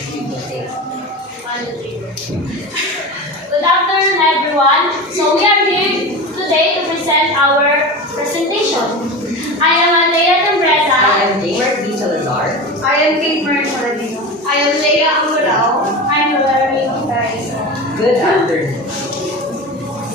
Good afternoon, everyone. So we are here today to present our presentation. I am Alea Tembresa. I am Jamer D. Salazar. I am Kate Marie Saladino. I am Leia Amurao. I'm Valerie Guys. Good afternoon.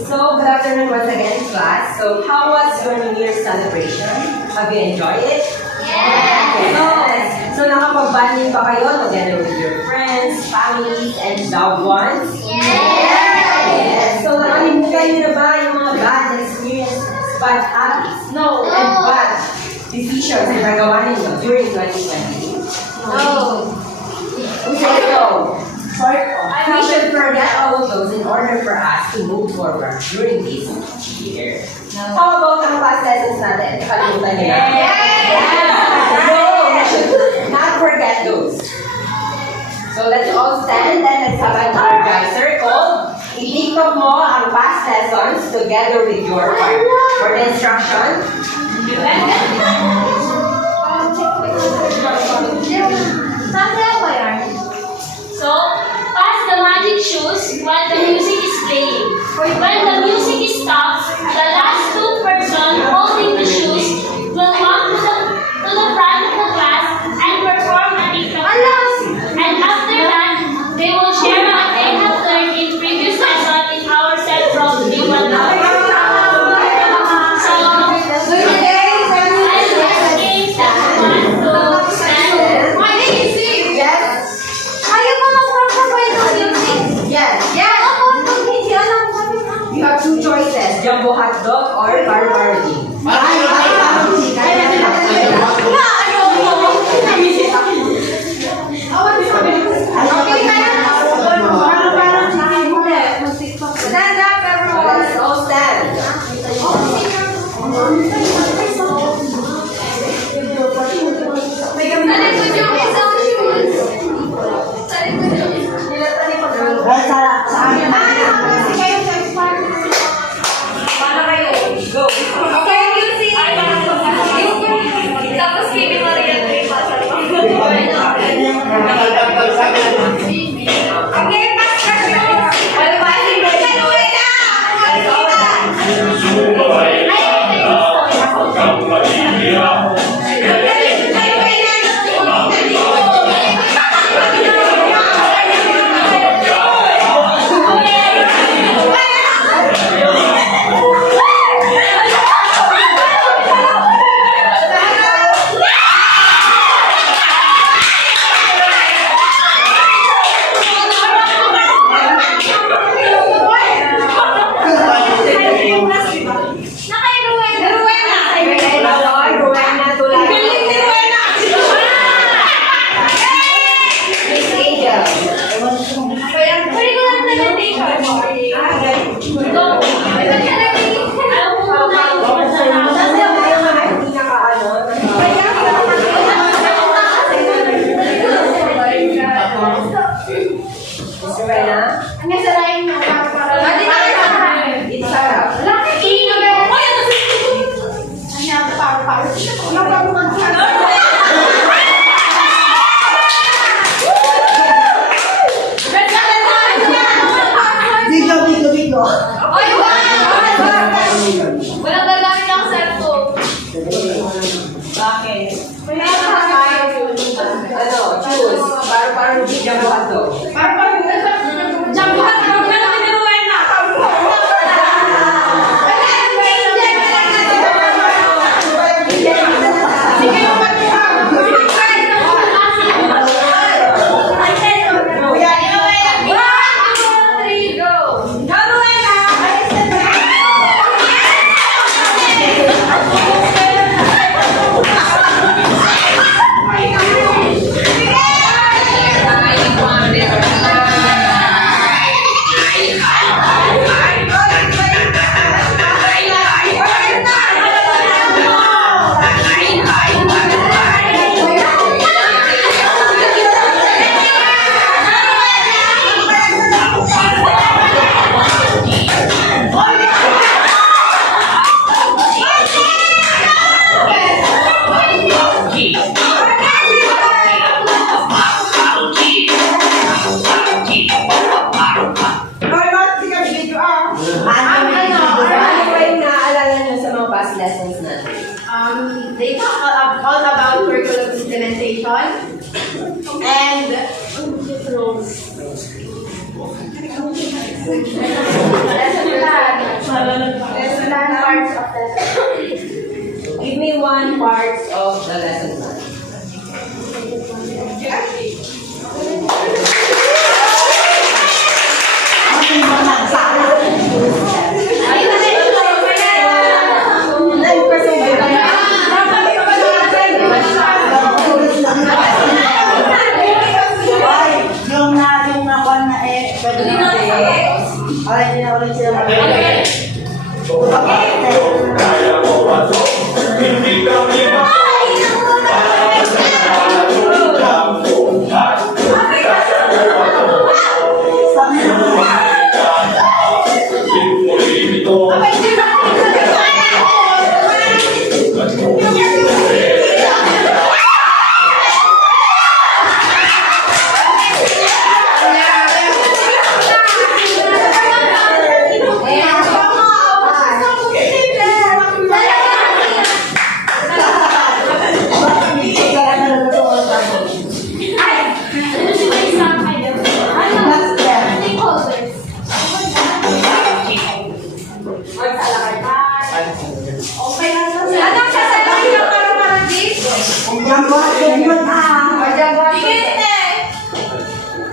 So, good afternoon once again, class. So, how was your New Year's celebration? Have you enjoyed it? Yes! So, nakapag-bonding ba kayo together with your friends, families, and loved ones? Yes! So, nakalimutan niyo na ba yung mga bad experience, bad habits, and bad decisions na nagawa ninyo during 2020? No. Who said no? We should forget all of those in order for us to move forward during this year. How about ang past lessons natin? Nakalimutan niyo na? No, we should not forget those. So let's all stand and let's have an organized circle. I-TikTok mo ang past lessons together with your heart. For the instruction, So, pass the magic shoes while the music is playing. When the music stops, the last two persons holding the shoes will come to the front of the class and perform a TikTok dance. And after that, they will share what they have learned in previous lessons in our self-road one hour. So, you have two choices, jumbo hotdog or barbarity. Stand up, everyone. Let's all stand. Talikod yung isang shoes. Talikod yung Paano kayo? Go. Okay, music. Tapos Kimi Maria Trey pasal. Okay, pastor shoes. Walwaling mo sa Luena. Walang gagamit ng cellphone. Bakit? Ano, choose. Paano jumbo hotdog? Jambuhat mo na lang ni Rowena. Go. And lesson plan parts of the Give me one part of the lesson plan. Yung nakuha na pwede na ulit sila mag-alay.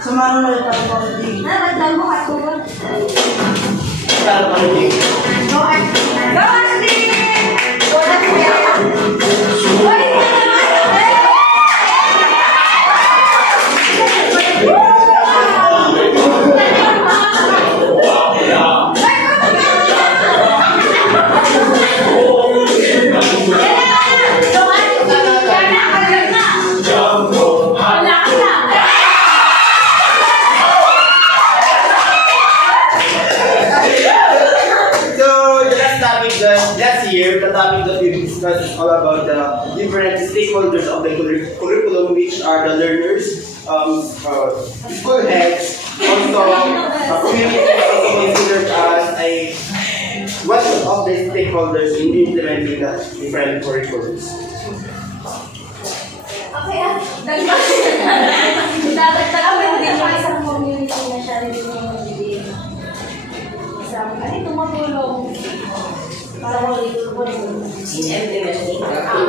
Sumano na ulit ako po din. Last year, the topic that we discussed is all about the different stakeholders of the curriculum, which are the learners, school heads, also community also considered as one of the stakeholders in implementing the different curriculums. Dadagdag ko din yung isang community na siya rin yung magbibigay. Isang, tumutulong para In implementing the last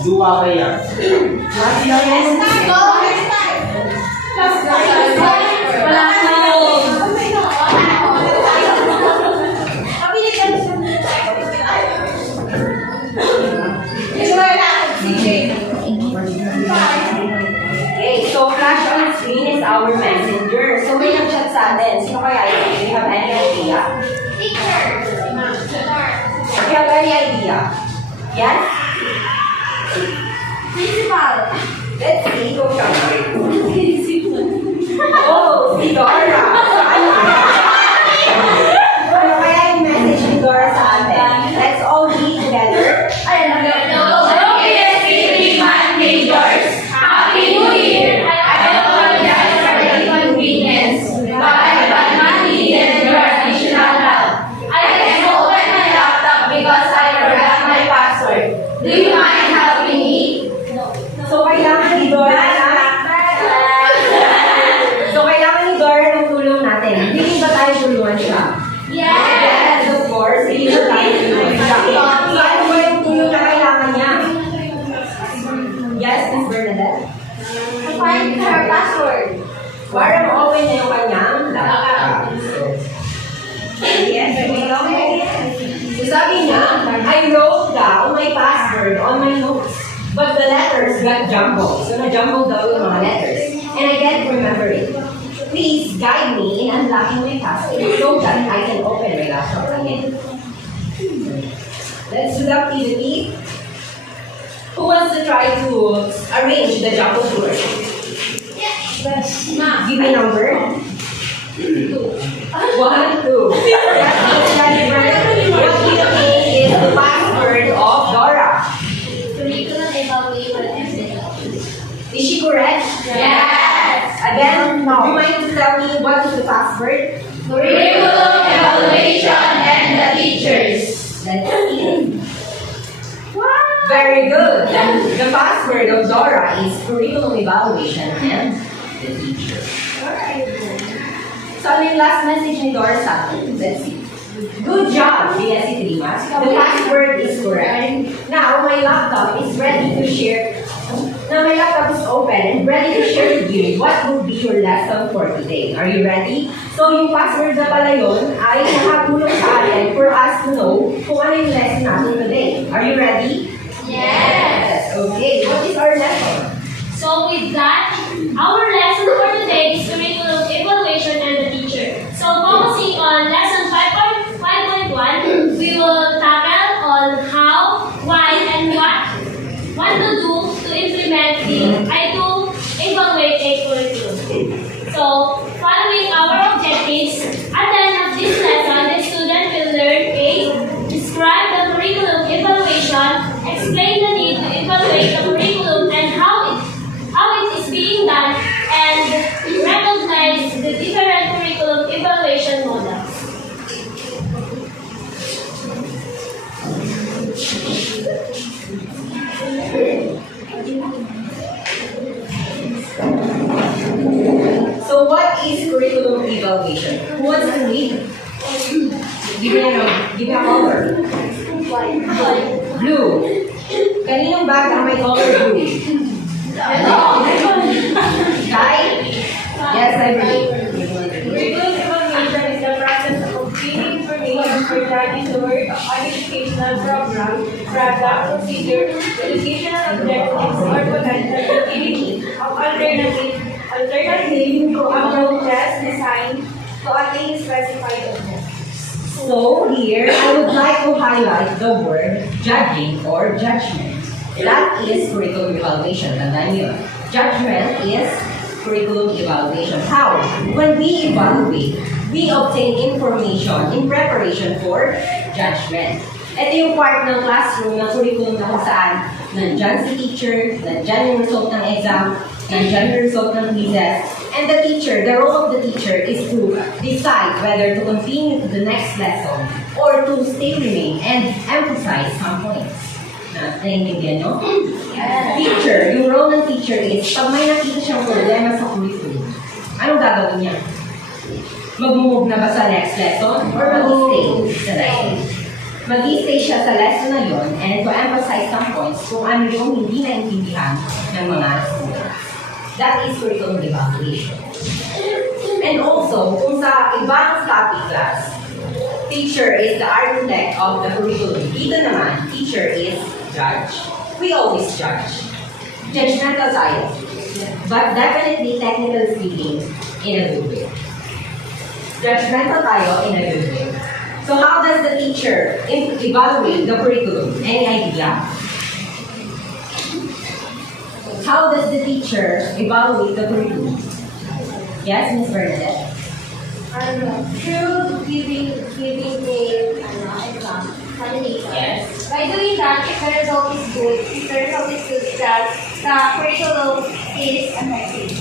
Dua kaya. Wala na. any idea? Yes? Principal. Let's see kung siya. Oh, si Dora. Ano kaya yung message ni Dora sa atin? Let's all read together. Happy New Year! I apologize for the inconvenience, but I badly needed your additional help. I can't open my laptop because I forgot my password. Do you mind helping me? So, kailangan ni Dora ng tulong natin. Hindi ba tayo tulungan siya? Yes, of course. Hindi ba tayo tulungan siya? So, ano ba yung tulong na kailangan niya? Yes, Miss Bernadette? To find her password. Para ma-open niya yung kanyang laptop. Yes, so sabi niya, I wrote down my password on my notes, but the letters got jumbled. So na-jumbled daw yung mga letters. And I can't remember it. Please guide me in unlocking my password so that I can open my laptop again. Let's do the activity. Who wants to try to arrange the jumbled word? Give me a number. 1, 2. What do you think is the password of Dora? Curriculum evaluation. Is she correct? Yes! Again, do you mind to tell me what is the password? Curriculum evaluation and the teachers. Let's see. Very good. And the password of Dora is curriculum evaluation and the teacher. So, ano yung last message ni Dora sa akin? Let's see. Good job, BSC Trimas. The password is correct. Now, my laptop is ready to share. Now, my laptop is open and ready to share with you what would be your lesson for today. Are you ready? So, yung password na pala yun ay nakatulong sa atin for us to know kung ano yung lesson natin today. Are you ready? Yes! Okay, what is our lesson? So with that, our lesson for today is curriculum evaluation and the teacher. So focusing on lesson 5.1, we will tackle on how, why, and what to do to implement the I do evaluate a curriculum. So following our objectives, at the end of this lesson, the student will learn A. Describe the curriculum evaluation, explain the need to evaluate the curriculum and how it is being done, and recognize the different curriculum evaluation models. So what is curriculum evaluation? Who wants to read? Give me a color. Blue. Kaninong bag ang may color blue? Kai? Yes, I read. Curriculum evaluation is the process of obtaining information regarding the work of an educational program, product, procedure, educational objectives, or potential utility of alternative approaches designed to attain specified objectives. So here, I would like to highlight the word judging or judgment. That is curriculum evaluation. Tandaan niyo. Judgment is curriculum evaluation. How? When we evaluate, we obtain information in preparation for judgment. Ito yung part ng classroom ng curriculum na kung saan nandyan si teacher, nandyan yung result ng exam, nandyan yung result ng quizzes, and the teacher, the role of the teacher is to decide whether to continue to the next lesson or to stay remain and emphasize some points. Naiintindihan nyo? Teacher, yung role ng teacher is, pag may nakita siyang problema sa curriculum, anong gagawin niya? Mag-move na ba sa next lesson or mag-stay sa next? Mag-stay siya sa lesson na yon and to emphasize some points kung ano yung hindi naintindihan ng mga students. That is curriculum evaluation. And also, kung sa ibang topic class, teacher is the architect of the curriculum. Dito naman, teacher is judge. We always judge. Judgmental tayo. But definitely, technical speaking, in a good way. Judgmental tayo in a good way. So how does the teacher evaluate the curriculum? Any idea? How does the teacher evaluate the curriculum? Yes, Miss Bernadette? Through giving a exam, validation. Yes. By doing that, if the result is good, that the curriculum is effective.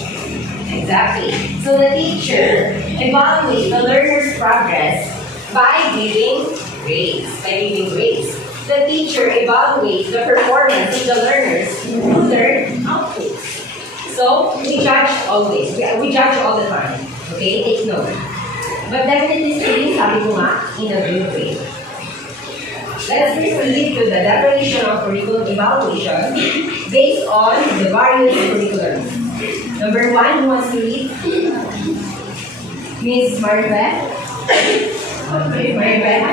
Exactly. So the teacher evaluates the learner's progress by giving grades. The teacher evaluates the performance of the learners through their outputs. So we judge always. We judge all the time. Okay, take note. But definitely speaking, sabi ko nga, in a good way. Let's proceed to the definition of curriculum evaluation based on the various curriculums. Number 1, who wants to read? Miss Maribeth? Maribeth?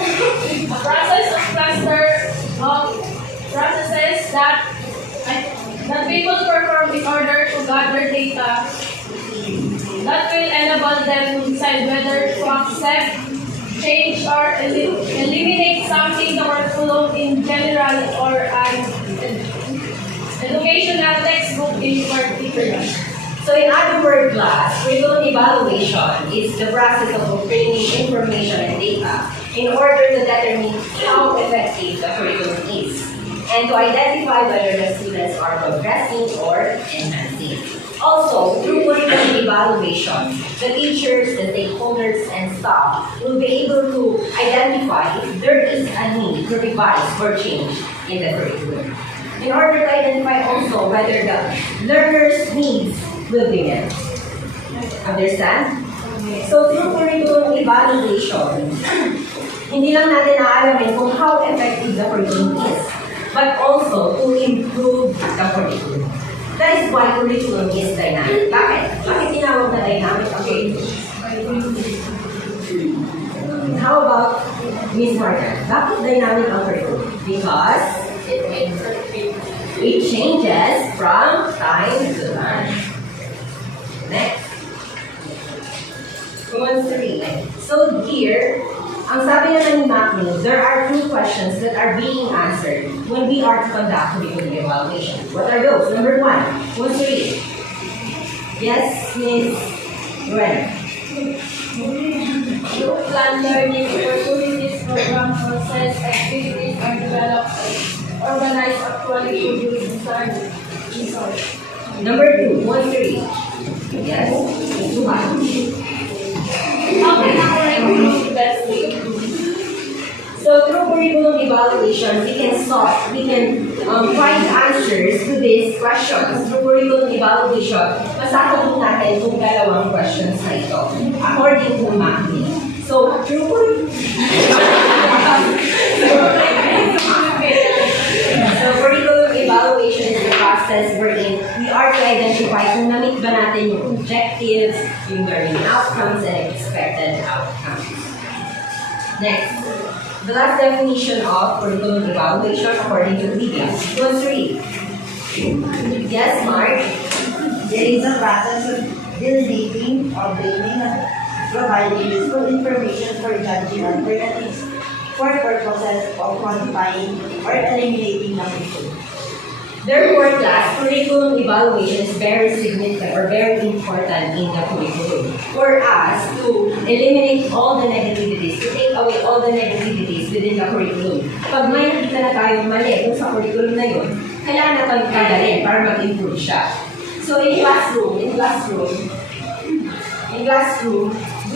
A process of cluster of processes that people perform in order to gather data that will enable them to decide whether to accept, change, or eliminate something in the curriculum in general or an educational textbook in particular. So in other words, class, curriculum evaluation is the process of obtaining information and data in order to determine how effective the curriculum is and to identify whether the students are progressing or enhancing. Also, through curriculum evaluation, the teachers, the stakeholders, and staff will be able to identify if there is a need to revise or change in the curriculum. In order to identify also whether the learner's needs will be met. Understand? So through curriculum evaluation, hindi lang natin naalamin kung how effective the curriculum is, but also to improve the curriculum. That is why curriculum is dynamic. Bakit? Bakit tinawag na dynamic? Okay. How about Miss Margaret? Bakit dynamic ang curriculum? Because it changes from time to time. Next. Who wants to read? So here, ang sabi naman ni Macmi, there are 2 questions that are being answered when we are to conduct curriculum evaluation. What are those? Number 1, who wants to read? Yes, Miss Rena. You plan learning opportunities, program process, activities are developed, organized actually produce results. Number 2, who wants to read? Yes, Suhan. How can a curriculum be best improved? So through curriculum evaluation, we can find answers to these questions. Through curriculum evaluation, masasagot natin kung 2 questions na ito, according to Macmi. So through curriculum evaluation is the process wherein we are to identify kung na-meet ba natin yung objectives, yung learning outcomes, and expected outcomes. Next. The last definition of curriculum evaluation according to Lydia. Who wants to read? Yes, Mark? There is a process of delegating, obtaining, and providing useful information for judging alternatives for purposes of quantifying or eliminating the issue. Therefore, class, curriculum evaluation is very significant or very important in the curriculum for us to eliminate all the negativities, to take away all the negativities within the curriculum. Pag may nakita na tayong mali kung sa curriculum na yun, kailangan natin tagalin para mag-improve siya. So in classroom,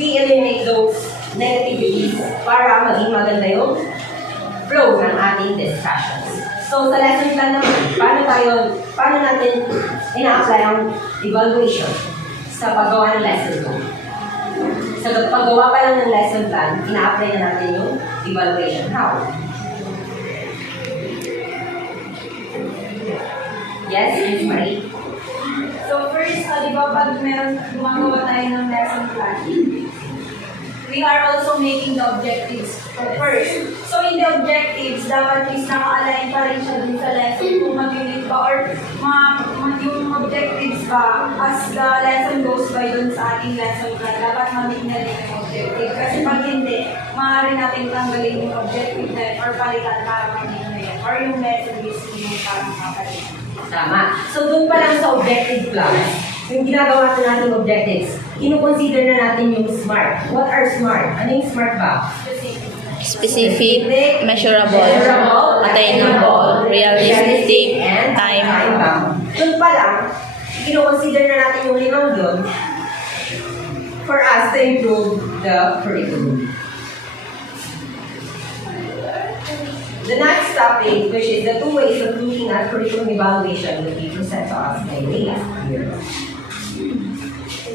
we eliminate those negativities para maging maganda yung flow ng ating discussions. So, sa lesson plan naman, paano natin ina-apply ang evaluation sa paggawa ng lesson plan? Sa paggawa pa lang ng lesson plan, ina-apply na natin yung evaluation. How? Yes, Miss Marie? So first, di ba pag gumagawa tayo ng lesson plan, we are also making the objectives first. So in the objectives, dapat is naka-align pa rin siya dun sa lesson kung mag-unit ba or yung objectives ba, as the lesson goes by dun sa ating lesson plan, dapat ma-meet na rin yung objective. Kasi pag hindi, maaari natin tanggalin yung objective na yun or palitan para ma-meet na yun. Or yung lesson mismo yung parang kapalitan. Tama. So, doon pa lang sa objective class, yung ginagawa natin objectives, kinukonsider na natin yung SMART. What are SMART? Ano yung SMART ba? Specific, measurable, attainable, realistic, and time-bound. Doon pa lang, kinukonsider na natin yung limang yun for us to improve the curriculum. The next topic, which is the 2 ways of looking at curriculum evaluation, will be presented to us by Leila here.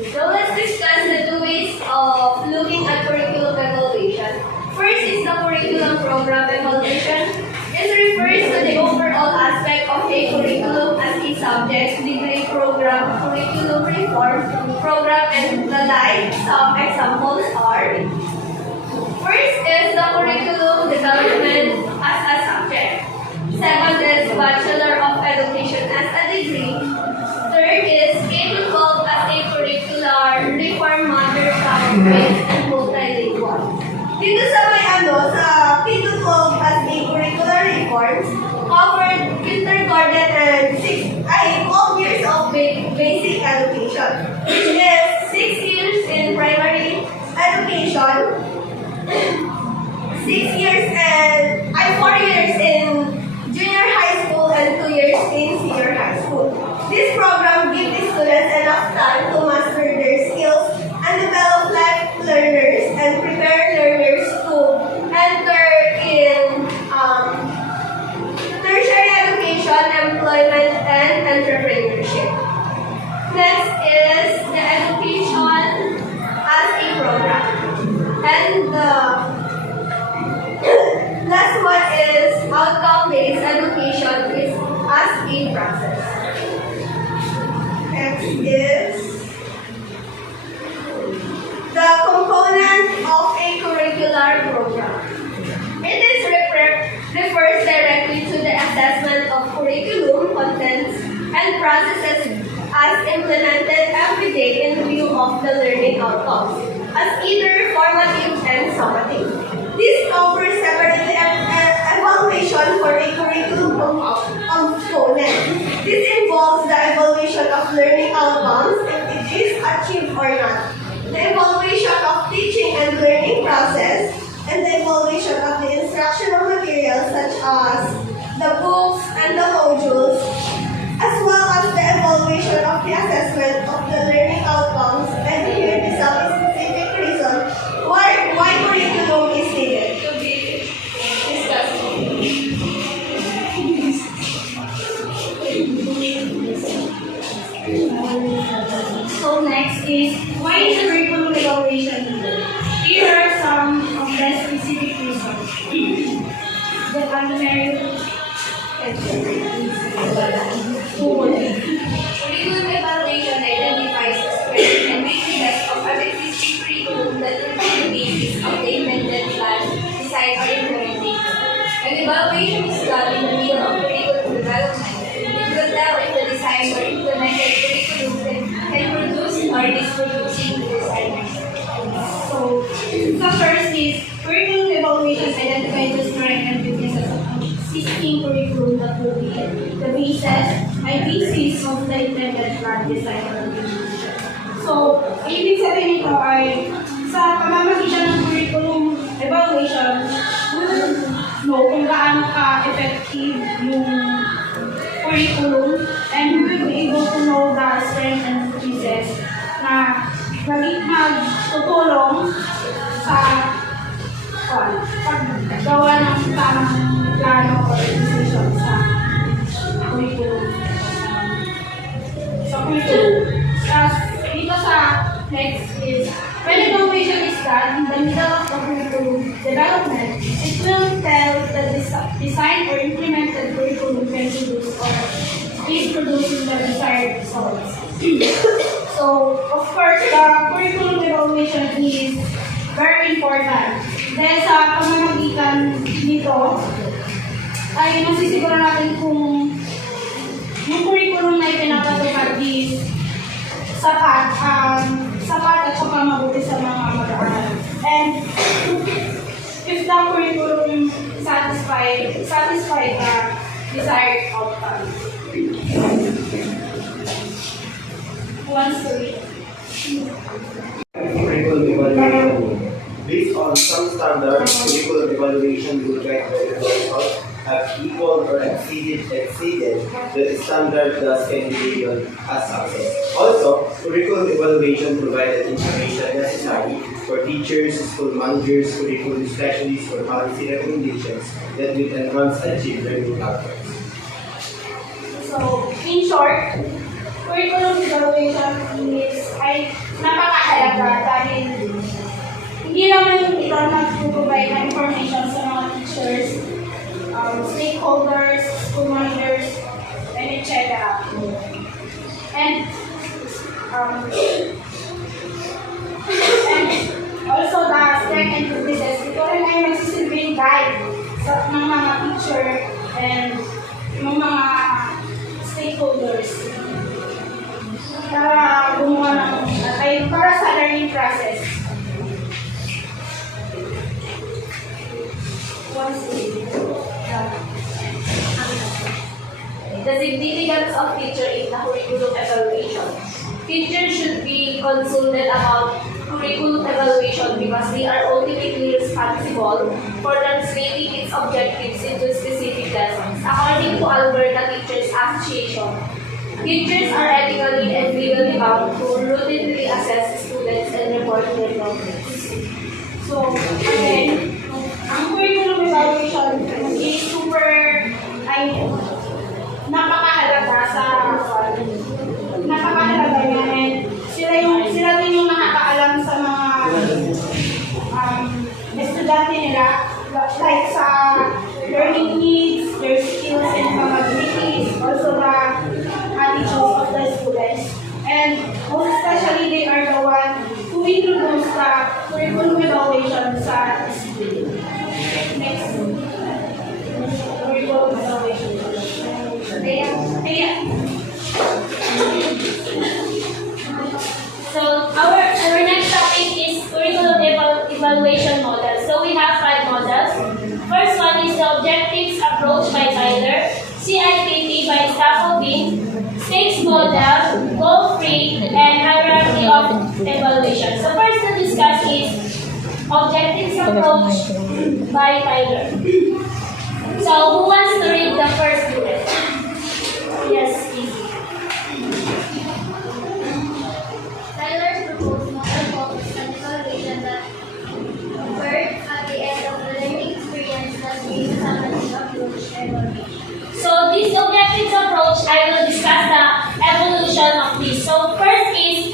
So let's discuss the 2 ways of looking at curriculum evaluation. First is the curriculum program evaluation. This refers to the overall aspect of a curriculum as a subject, degree program, curriculum reform, program, and the like. Some examples are: first is the curriculum development as a subject. Second is Bachelor of Education as a degree. Third is K-12 as a curricular reform, mother tongue based and multilingual. Dito sa may sa K-12 as a curricular reforms, covered kindergarten and 12 years of basic education, which is 6 years in primary education, 4 years in junior high school, and 2 years in senior high school. This program gives the students enough time to master their skills and develop life learners and prepare learners to enter in tertiary education, employment, and entrepreneurship. Next is the education as a program. And the last one is outcome-based education is as a process. Next is the component of a curricular program. It is refers directly to the assessment of curriculum contents and processes as implemented every day in view of the learning outcomes, as either formative and summative. This covers separately evaluation for a curriculum component. This involves the evaluation of learning outcomes if it is achieved or not, the evaluation of teaching and learning process, and the evaluation of the instructional materials such as the books and the modules, as well as the evaluation of the assessment of the learning outcomes, and here is a specific reason why curriculum is needed to be discussed. So next is, why is the curriculum evaluation needed? Here are some of the specific reasons. The primary Curriculum evaluation identifies the strengths and weaknesses of an existing curriculum that will be the basis of the intended plan, design, or implementation. An evaluation is done in the middle of curriculum development. It will tell if the design or implemented curriculum can produce or disproduce the assignment. So, the first is, curriculum evaluation identifies the strengths and weaknesses of an existing curriculum that will be the basis of the intended plan, design, or implementation. So, ibig sabihin nito ay, sa pamamagitan ng curriculum evaluation, we will know kung gaano ka-effective yung curriculum, and we will be able to know the strengths and weaknesses na magtutulong sa paggawa ng tamang plano o decision sa curriculum. Tapos, dito sa next is, when evaluation is done in the middle of the curriculum development, it will tell the design or implemented curriculum can produce or is producing the desired results. So, of course, the curriculum evaluation is very important. Dahil sa pamamagitan nito, ay masisiguro natin kung yung curriculum na ipinapatupad is sapat at saka mabuti sa mga mag-aaral. And if the curriculum satisfy the desired outcome. Who wants to read? Curriculum evaluation. Based on some standards, curriculum evaluation will check whether the results have equal or exceeded the standard, thus can be labeled as success. Also, curriculum evaluation provided information necessary for teachers, school managers, curriculum specialists, or policy recommendations that will enhance achieve learning outcomes. So, in short, curriculum evaluation ay napakahalaga dahil hindi naman ito nag-provide ng information sa mga teachers, stakeholders, school managers, and etc. And also the strength and weaknesses. Ito rin ay magsisilbing guide ng mga teacher and ng mga stakeholders para gumawa para sa learning process. The significance of teacher in the curriculum evaluation. Teachers should be consulted about curriculum evaluation because they are ultimately responsible for translating its objectives into specific lessons. According to Alberta Teachers Association, teachers are ethically and legally bound to routinely assess students and report their progress. So, again, ang curriculum evaluation is napakahalaga niya, and sila din yung nakakaalam sa mga estudyante nila, like sa learning needs, their skills and capabilities, also the attitudes of the students. And most especially, they are the one who introduce the curriculum evaluation sa school. Next. Curriculum evaluation. So our next topic is curriculum evaluation model. So we have 5 models. First one is the objectives approach by Tyler, CIPP by Staffordin, stakes model, goal-free, and hierarchy of evaluation. So first to discuss is objectives approach by Tyler. So who wants to read the first bullet? Yes, please. Tyler's proposed model focus on evaluation that occurred at the end of the learning experience that brings summative approach evaluation. So this objectives approach, I will discuss the evolution of this. So first is,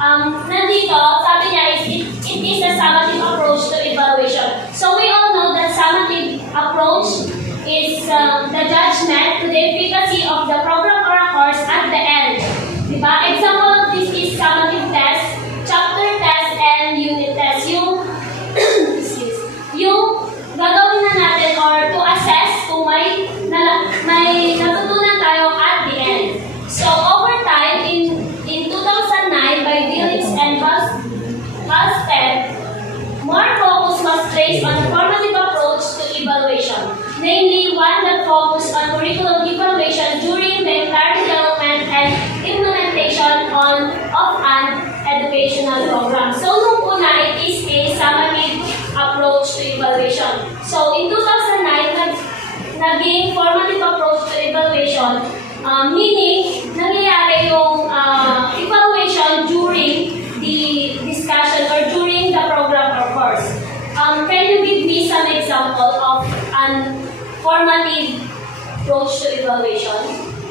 nandito, sabi niya is, it is a summative approach to evaluation. So we all know that summative approach is the judgment to the efficacy of the program or a course at the end. Diba? Example of this is summative test, chapter test, and unit test. Yung gagawin na natin or to assess kung may natutunan tayo at the end. So over time, in 2009, by Billings and Halstead, more focus was placed on a formative approach to evaluation, namely one that focused on curriculum evaluation during the entire development and implementation of an educational program. So nung una, it is a summative approach to evaluation. So in 2009, naging formative approach to evaluation, meaning nangyayari yung evaluation during the discussion or during the program or course. Can you give me some example of an formative approach to evaluation?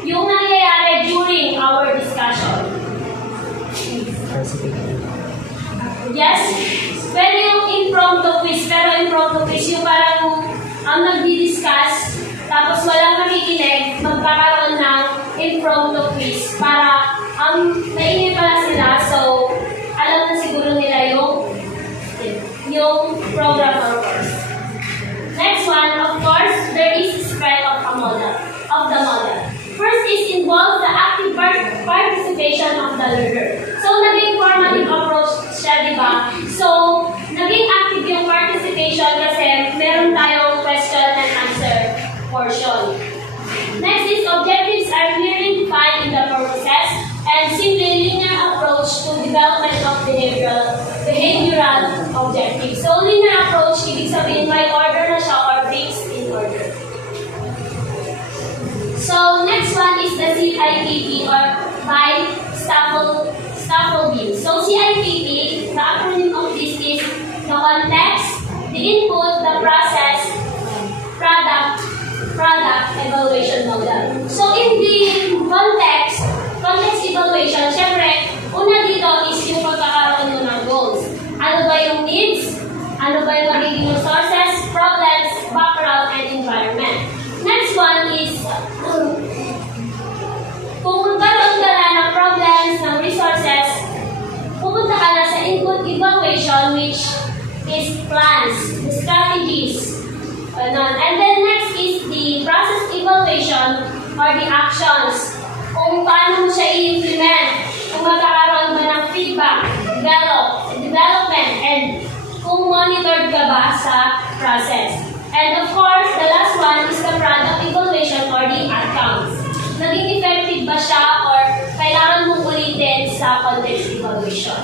Yung nangyayari during our discussion. Yes? Pero yung impromptu quiz, yung parang nagdi-discuss, tapos walang makikinig, magkakaroon ng impromptu quiz para naingay pala sila, so alam na siguro nila yung program or course. Next one, of course, there is spread of the model. First is involve the learner. So, naging formative approach siya, di ba? So, naging active yung participation kasi meron tayong question and answer portion. Next is objectives are clearly defined in the purposes and simply linear approach to development of behavioral objectives. So, linear approach, ibig sabihin may order na siya or brings in order. So, next one is the CIPP or by scaffolding. So, CIPP, the acronym of this is the context, the input, the process, product evaluation model. So, in the context evaluation, syempre, una dito is yung pagkakaroon mo ng goals. Ano ba yung needs? Ano ba yung magiging resources, problems, background, and environment? Next one is kung magkaroon ka na ng problems, ng resources, pupunta ka na sa input evaluation which is plans, strategies, ganon. And then next is the process evaluation or the actions. Kung paano mo siya i-implement, kung magkakaroon ba ng feedback, development, and kung monitored ka ba sa process. And of course, the last one is the product evaluation or the outcomes. Naging effective ba siya or kailangan mong ulitin sa context evaluation?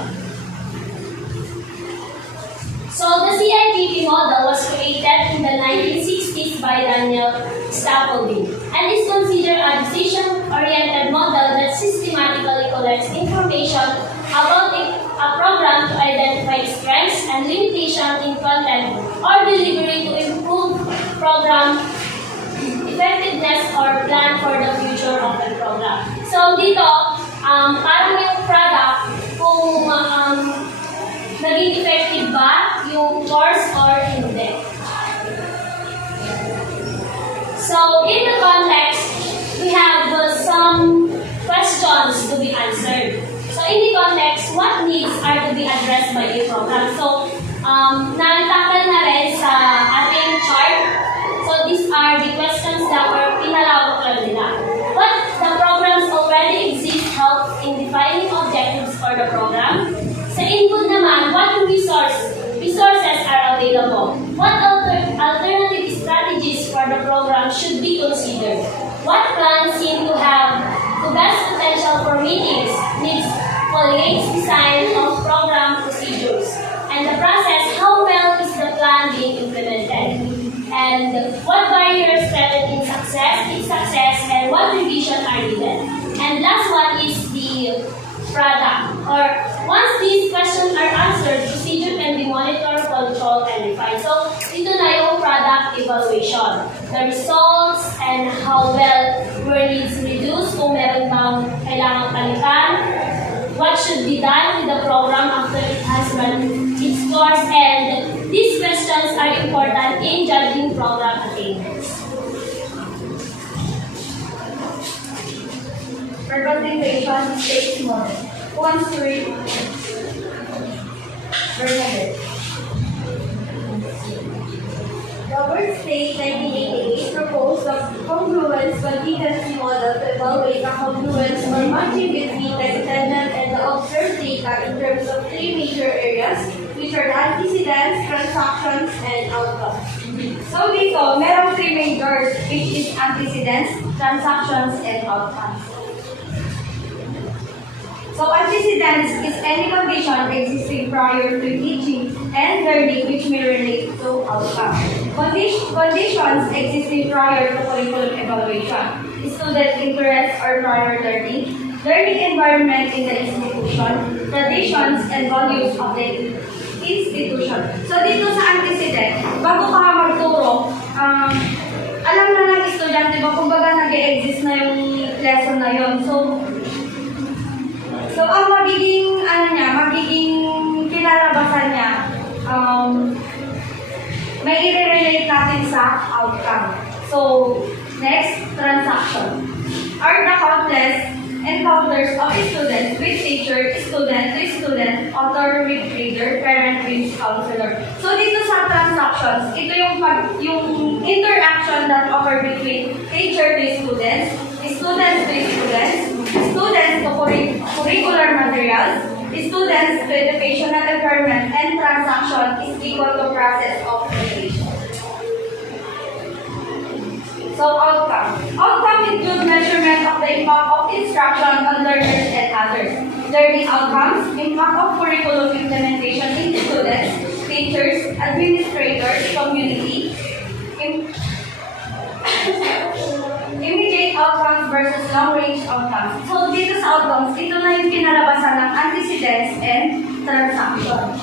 So, the CIPP model was created in the 1960s by Daniel Scaffolding and is considered a decision-oriented model that systematically collects information about a program to identify strengths and limitations in content or delivery to improve program effectiveness or plan for the future of the program. So, dito, parang yung product, kung naging effective ba yung course or hindi. So, in the context, we have some questions to be answered. So, in the context, what needs are to be addressed by the program? So, natakal na rin sa ating chart. So, these are the questions that were pinalawak lang nila. What the programs already exist help in defining objectives for the program. Sa input naman, what resources are available? What alternative strategies for the program should be considered? What plans seem to have the best potential for meetings, needs, colleagues, design of program procedures, and the process, how well is the plan being implemented? And what barriers prevent its success, and what revision are needed? And last one is the product. Or once these questions are answered, procedure can be monitored, controlled, and refined. So, ito na yung product evaluation. The results and how well were needs reduced, kung meron bang kailangang palitan, what should be done with the program after it has run its course, and these questions are important in judging program attainments. Representation state model. Who wants to read? Bernadette. Robert State 1988 proposed a congruence contingency model to evaluate the congruence or matching between the intended and the observed data in terms of three major areas, which are the antecedents, transactions, and outcomes. So dito, merong three majors, which is antecedents, transactions, and outcomes. So antecedents is any condition existing prior to teaching and learning which may relate to outcome. Conditions existing prior to curriculum evaluation. Student interest or prior learning. Learning environment in the institution. Traditions and values of the institution. So dito sa antecedent, bago ka magturo, alam na ng estudyante ba kung baga nag-e-exist na yung lesson na yun. So ang magiging kinalabasan niya, may i-relate natin sa outcome. So, next, transaction. Are the countless encounters of students with teacher, student to student, author with reader, parent with counselor. So, dito sa transactions, ito yung interaction that occur between teacher to students, students to students, students to curricular materials, students to educational environment, and transaction is equal to process of education. So outcome. Outcome include measurement of the impact of instruction on learners and others. Learning outcomes, impact of curriculum implementation in students, teachers, administrators, community. Immediate outcomes versus long-range outcomes. So dito sa outcomes, ito na yung pinalabasan ng antecedents and transactions.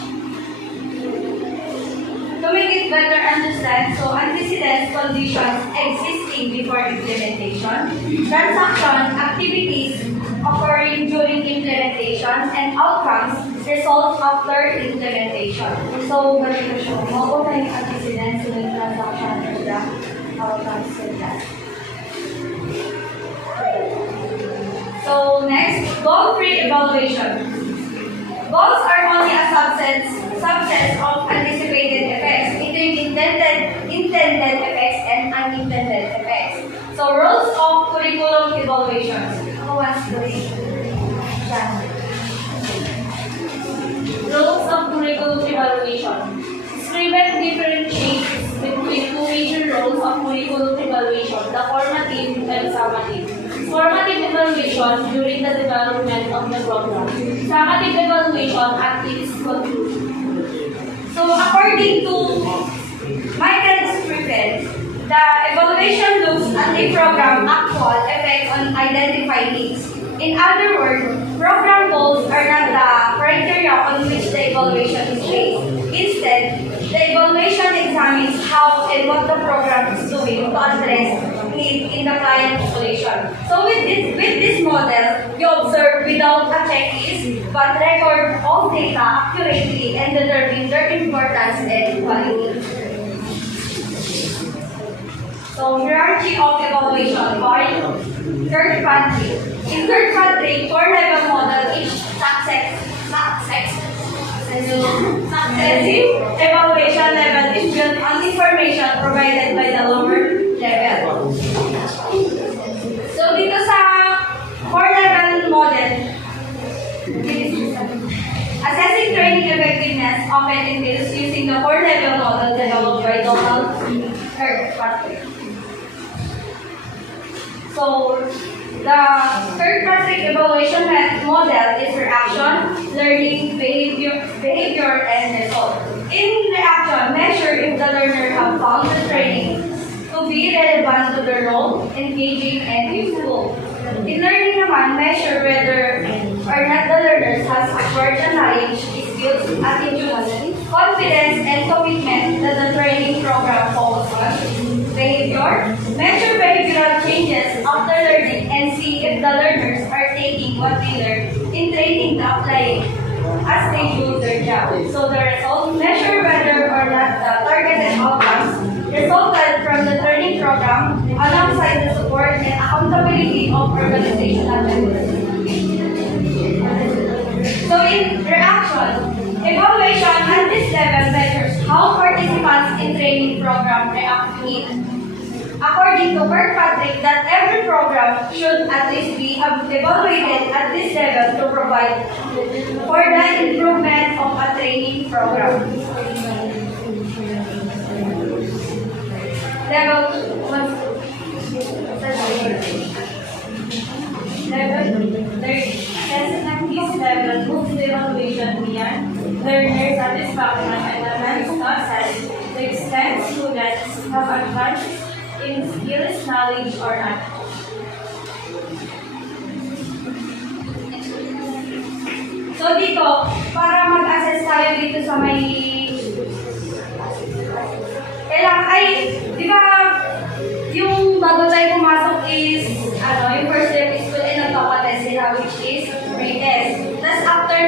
To make it better understand, so antecedents, conditions existing before implementation, transaction, activities occurring during implementation, and outcomes, results after implementation. So, ganito siya. Mauna yung antecedents, yung transaction, and the outcomes with that. So, next, goal-free evaluation. Goals are only a subset of anticipated effects. Ito yung intended effects and unintended effects. So, rules of curriculum evaluation. Who wants to read? Rules of curriculum evaluation. Scriven differentiates between two major roles of curriculum evaluation, the formative and summative. Formative evaluation during the development of the program. Summative evaluation at its conclusion. So, according to Michael Scriven, the evaluation looks at the program actual effect on identified needs. In other words, program goals are not the criteria on which the evaluation is based. Instead, the evaluation examines how and what the program is doing to address needs in the client population. So with this model, you observe without a checklist, but record all data accurately and determine their importance and quality. So hierarchy of evaluation by Kirkpatrick. In Kirkpatrick, 4-level model, each successive evaluation level is built on information provided by the lower level. So dito sa 4-level model, assessing training effectiveness often entails using the 4-level model developed by Donald Kirkpatrick. So, the Kirkpatrick evaluation model is reaction, learning, behavior, and result. In reaction, measure if the learner have found the training to be relevant to their role, engaging, and useful. In learning naman, measure whether or not the learners has acquired the knowledge, skills, attitudes, confidence, and commitment that the training program calls on. Behavior, measure behavioral changes after learning and see if the learners are taking what they learned in training to apply it as they do their job. So the result, measure whether or not the targeted outcomes resulted from the training program alongside the support and accountability of organizational members. So in reaction, evaluation at this level measures how participants in training program react to it. According to Kirkpatrick, that every program should at least be evaluated at this level to provide for the improvement of a training program. Level 30. This level moves the evaluation beyond learner satisfaction and assess the extent students have advanced in skills, knowledge, or attitude. So dito, para mag-assess tayo dito sa may di ba, yung bago tayo pumasok is, yung first step is to nagpapatest sila, which is pre-test. Tapos after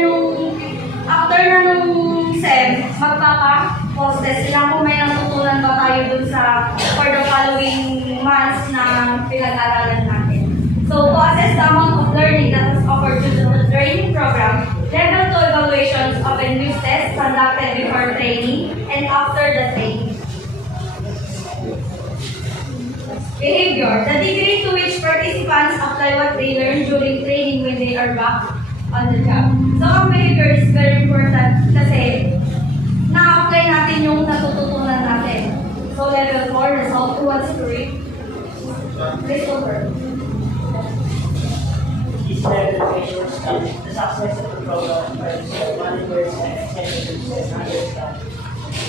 na nung SEM, magpapa-post test sila kung may natutunan ba tayo dun sa for the following months na pinag-aralan natin. So, to assess the amount of learning that was offered to the training program, level 2 evaluations of a new test conducted before training and after the training. Behavior, the degree to which participants apply what they learned during training when they are back on the job. So, ang behavior is very important kasi na-apply natin yung natututunan natin. So, level 4, resolve. Who wants to read? Christopher. This level measures the success of the program by monitors and executives and understand.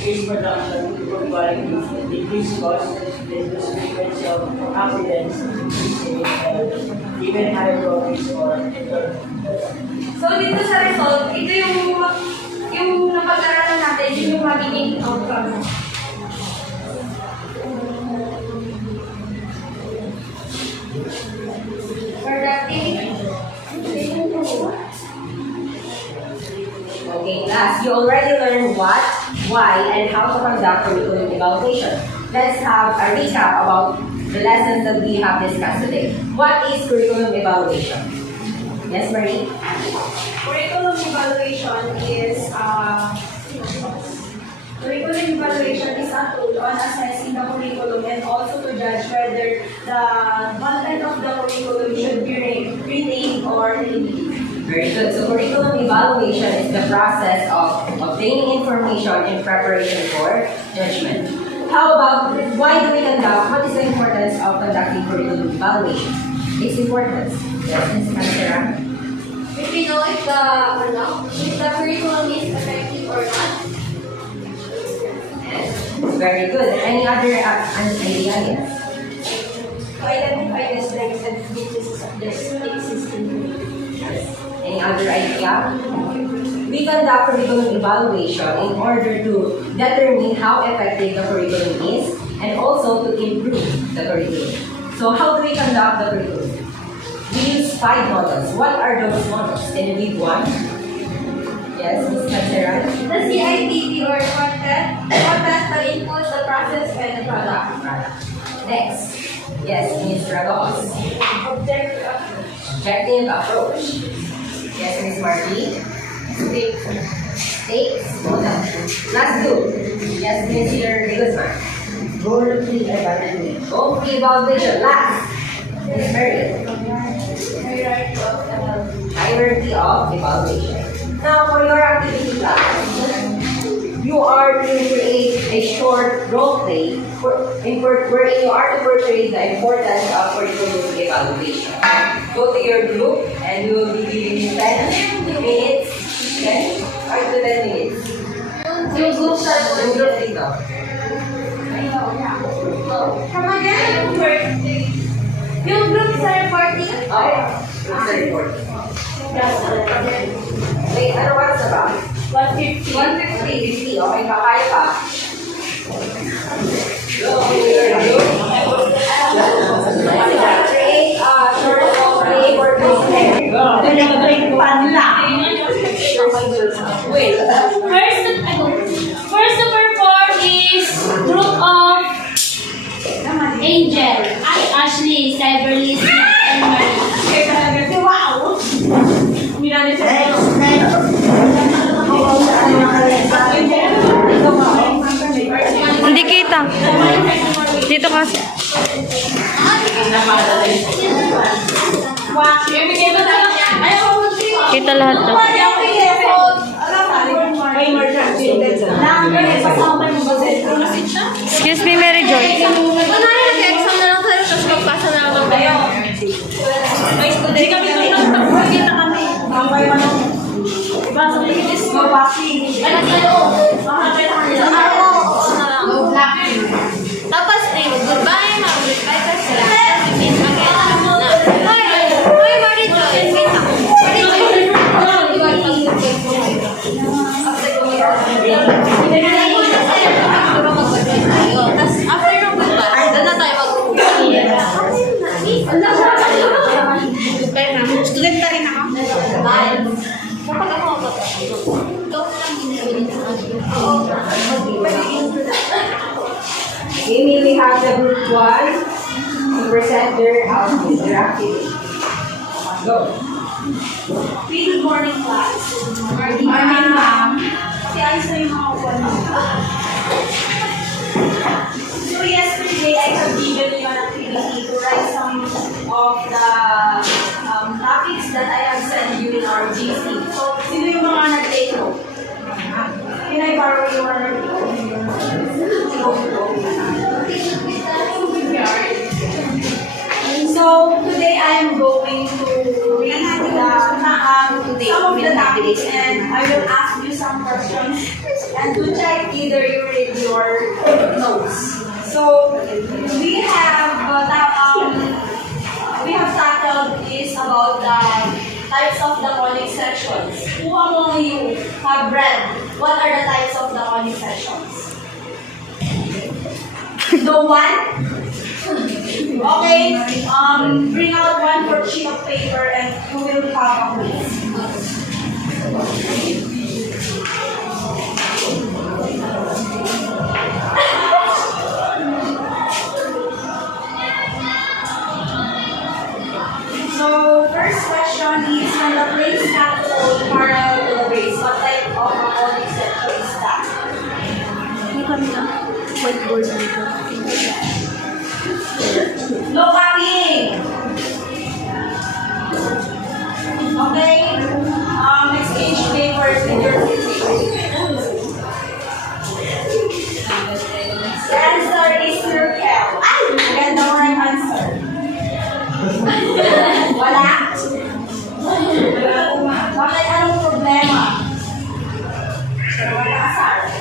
Increase production, improve quality, decrease costs, reduce frequency of accidents, even higher profits or So, dito sa result, ito yung napag-aralan natin, yun yung magiging outcome. Productivity. Okay, class, you already learned what, why, and how to conduct curriculum evaluation. Let's have a recap about the lessons that we have discussed today. What is curriculum evaluation? Yes, Marie? Curriculum evaluation is a tool on assessing the curriculum and also to judge whether the content of the curriculum should be retained or removed. Very good. So curriculum evaluation is the process of obtaining information in preparation for judgment. How about why do we conduct? What is the importance of conducting curriculum evaluation? Its importance. Yes, Ms. Cantera. If we know if the curriculum is effective or not. Very good. Any other idea? Yes. To identify the strengths and weaknesses of the existing curriculum. Any other idea? We conduct curriculum evaluation in order to determine how effective the curriculum is and also to improve the curriculum. So how do we conduct the curriculum? We use 5 models. What are those models? Can you read one? Yes, Ms. Cantera? The CITP or content, the input, the process, and the product. Next. Yes, Ms. Ragos. Objective approach. Yes, Ms. Marty. Stakes. Last 2. Yes, Mr. Guzman. goal-free evaluation. Goal-free evaluation. Last. Ms. Meredith. Hierarchy of evaluation. Now, for your activity class, you are to create a short role play wherein you are to portray the importance of curriculum evaluation. Go to your group and you will be giving 10 minutes, 10 or to 10 minutes. Yung group sa Yung group dito. Come again? Yung group sa reporting? Okay. Group sa report. Wait, ano oras na ba? 150. 150. Okay pa, kaya pa. Go to your group. Create a short role play for group. Wait. First to perform is group of Angel, Ashley, Cyberly, and Marie. Wow! Hindi kita. Dito kasi. Kita lahat daw. Excuse me, Mary Joy. nag-exam na lang tayo, tapos magpasa na lang kayo. Hindi kami nakita kami. Diba, sa linis mo, baki. Alam kayo, makakita kami sa araw. Tapos, goodbye, ma'am. Goodbye ka sila. Tapos, meet again. Hi, Mary Joy. Wait lang. Mary Joy. Tapos, after nung goodbye, doon na tayo mag-goodbye, ma'am. Student ka rin ako. Bye. Kapag ako Amy, we have the group 1 to present their output, their activity. Go. Good morning, class. Morning, ma'am. Si Ayos na yung mga upuan mo. So yesterday, I have given you an activity to write some of the topics that I have sent you in or GC. So, sino yung mga nag-take note? Can I borrow your So, today I am going to read some of the topics and I will ask you some questions and to check either you read your notes. So, we have tackled this about the types of the conic sections. Who among you have read what are the types of the conic sections? No one? Okay, bring out one for sheet of paper and you will have a quiz. So, first question is when the planes have to hold parallel to the base, what type of a conic section is that? No copying. Okay? Exchange papers with your teachers. The answer is circle. Ay! Maganda mo na yung answer. Wala? Bakit anong problema? Wala asar.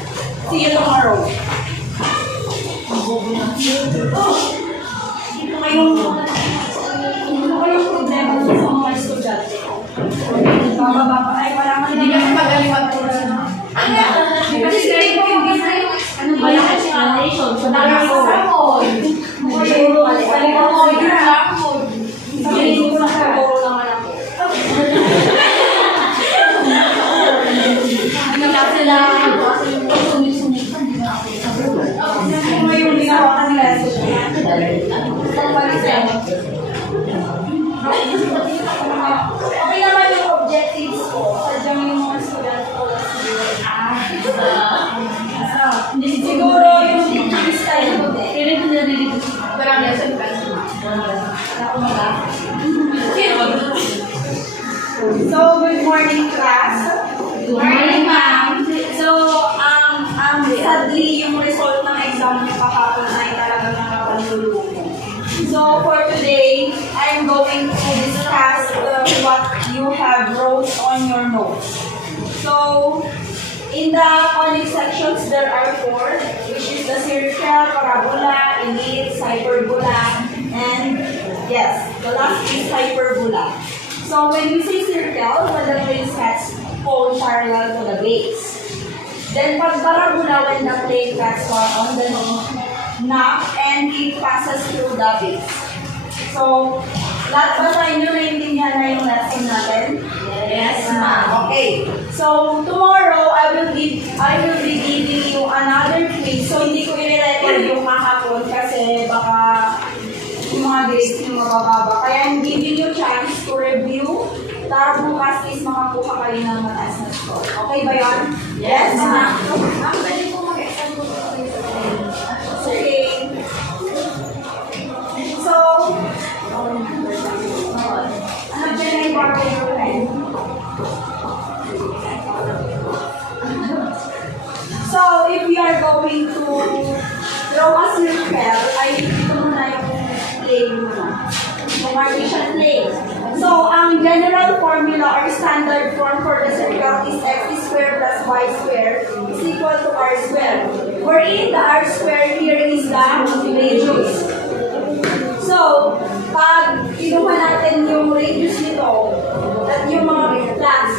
See you tomorrow. Ito kayong problema sa mga estudyante. Bababa pa. Ay, wala man. Hindi kami magaling magturo. Kasi sa'yo ko yung design. Ano ba yung explanation? So, nalasamon. Nalasamon. Sabihin ko na sa boro naman ako. Ano lang sila? Sumit-sumitan. Hindi na ako. Kung may yung ginawa ka nila, okay naman yung objectives ko. Sadyang yung mga student ko. Siguro yung style ko din. Marami yan sa So, good morning class. Good morning ma'am. So, sadly yung result ng exam niyo kahapon ay talagang nakapanlulungo. So, for today, I'm going to discuss what you have wrote on your notes. So, in the conic sections, there are 4, which is the circle, parabola, ellipse, hyperbola, and yes, the last is hyperbola. So, when we say circle, when the plane cuts hold parallel to the base. Then, pag parabola, when the plane cuts on the knob and it passes through the base. So, lahat ba tayo nyo naintindihan na yung lesson natin? Yes, ma'am. Okay. So, tomorrow, I will be giving you another quiz. So, hindi ko i-record yung kahapon kasi baka yung mga grades yung mabababa. Kaya I'm giving you chance to review. Para bukas is makakuha kayo ng mataas na score. Okay ba yun? Yes, ma'am. Ma'am, pwede po mag-exam po. Okay. So, can I borrow your pen? So, if we are going to draw a circle, ay dito muna yung plane muna. Yung Cartesian plane. So, ang general formula or standard form for the circle is x squared plus y squared is equal to r squared. Wherein the r squared here is the radius. So, pag kinuha natin yung radius nito at yung mga plus,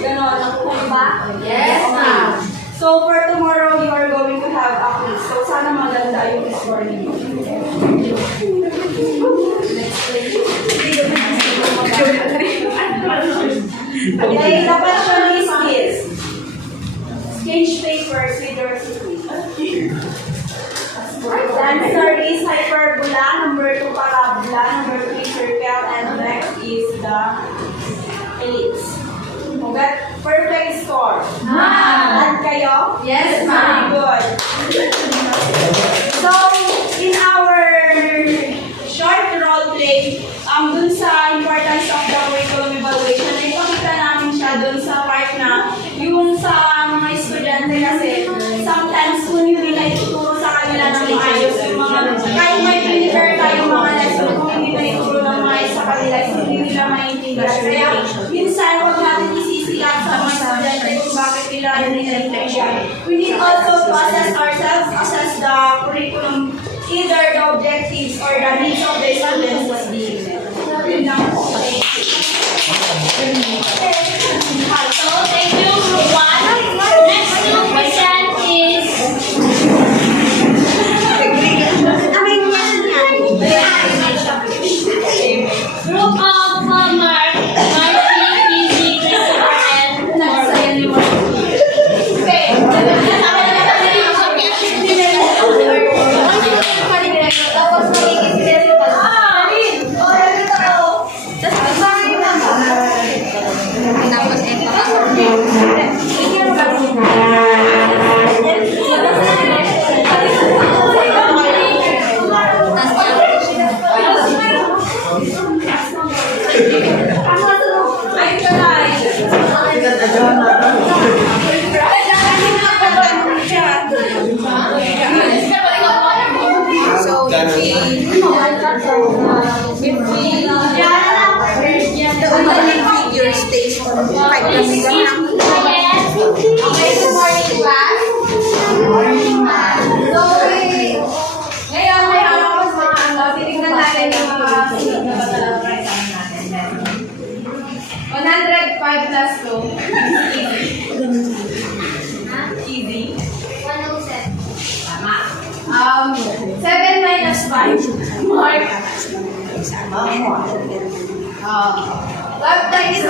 gano'n, nakuha ba? Yes, ma'am. So, for tomorrow, you are going to have a quiz. So, sana maganda yung score ninyo. Okay, the question is this. Exchange papers with your secretary. The answer is hyperbola, number 2 parabola, number 3 circle, and next is the ellipse. Okay, perfect score. Ma'am. Kayo? Yes, ma'am. Very good. So, in our short role play, dun sa importance of the curriculum evaluation, ay ipakita na assess ourselves, assess the curriculum, either the objectives or the needs of the students was being met. Yun lang po. So, thank you, Group 1. Next to present is Group of Mark, Marcy, Pizzy, Christopher, and Ngayon, may hawak ko sa mga ano, titignan natin yung mga sunod na batala para exam natin. 105 plus 2. Easy. 107. Tama. 7 minus 5. Mark. What time is 2?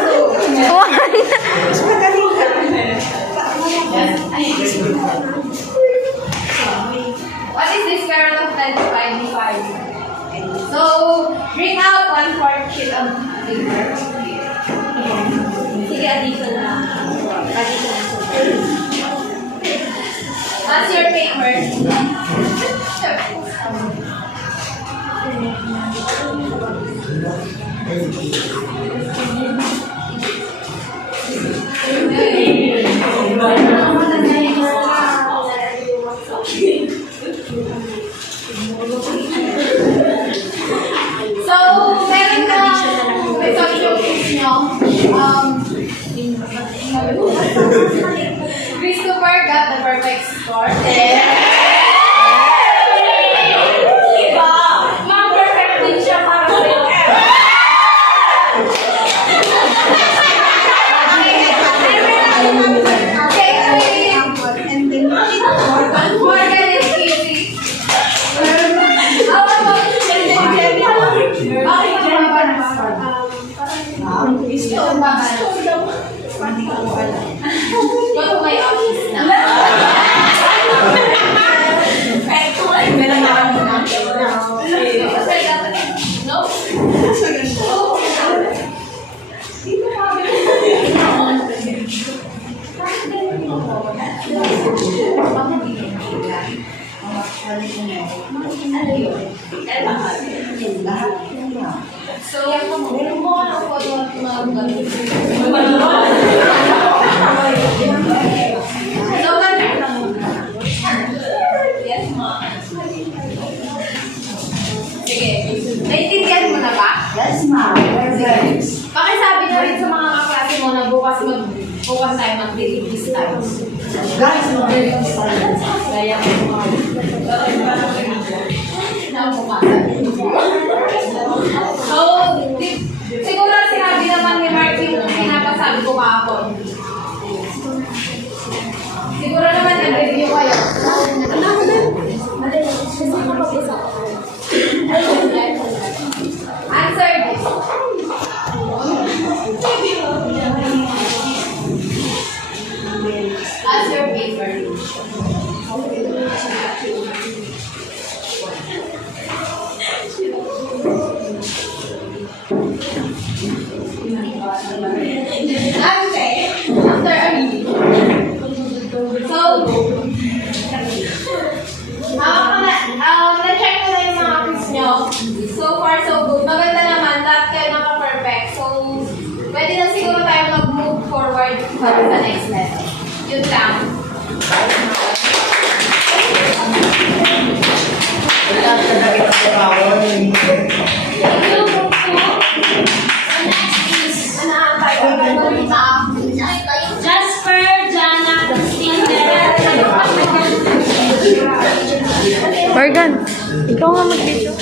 What is the square root of 10 divided by 5? So, bring out 1/4 sheet of paper. Sige, addition na. What's your paper? So, meron na result yung quiz nyo. Christopher got the perfect score. Diba? Ma'am, perfect din siya para sa'yo. Morgan is easy. How about Jenny? Bakit bumaba na gusto bumaba na? Go to my office na. Meron na ako na. No? So, meron mo ka na po doon Yes, ma'am. Sige. Naintindihan mo na ba? Yes, ma'am. Perfect. Pakisabi na rin sa mga kaklase mo na bukas tayo mag-release tayo. Guys, mag-release tayo. Kaya So, siguro sinabi naman ni Marky yung pinapasabi ko kahapon. Siguro naman nag-review kayo. Answer this. That's your paper. Okay. After a reading. So, na-check ko na yung mga quiz nyo. So far, so good. Maganda naman. Lahat kayo naka-perfect. So, pwede na siguro tayo mag-move forward para sa next lesson. Yun lang. Thank you, Group 2. The next is Jasper, Jana, Christine, Derek, Ikaw nga mag-video.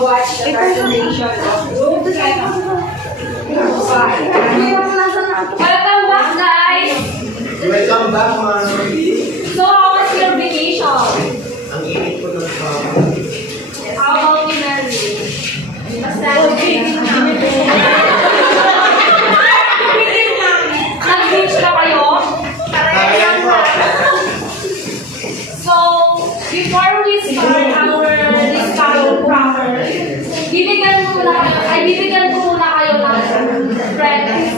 Watch the presentation of Welcome back, guys! Welcome back, mga So, how was your vacation? Ang init ko ng How about you, Mary? Nag-beach na kayo? So, before we start our discussion proper, bibigyan ko muna kayo ng practice.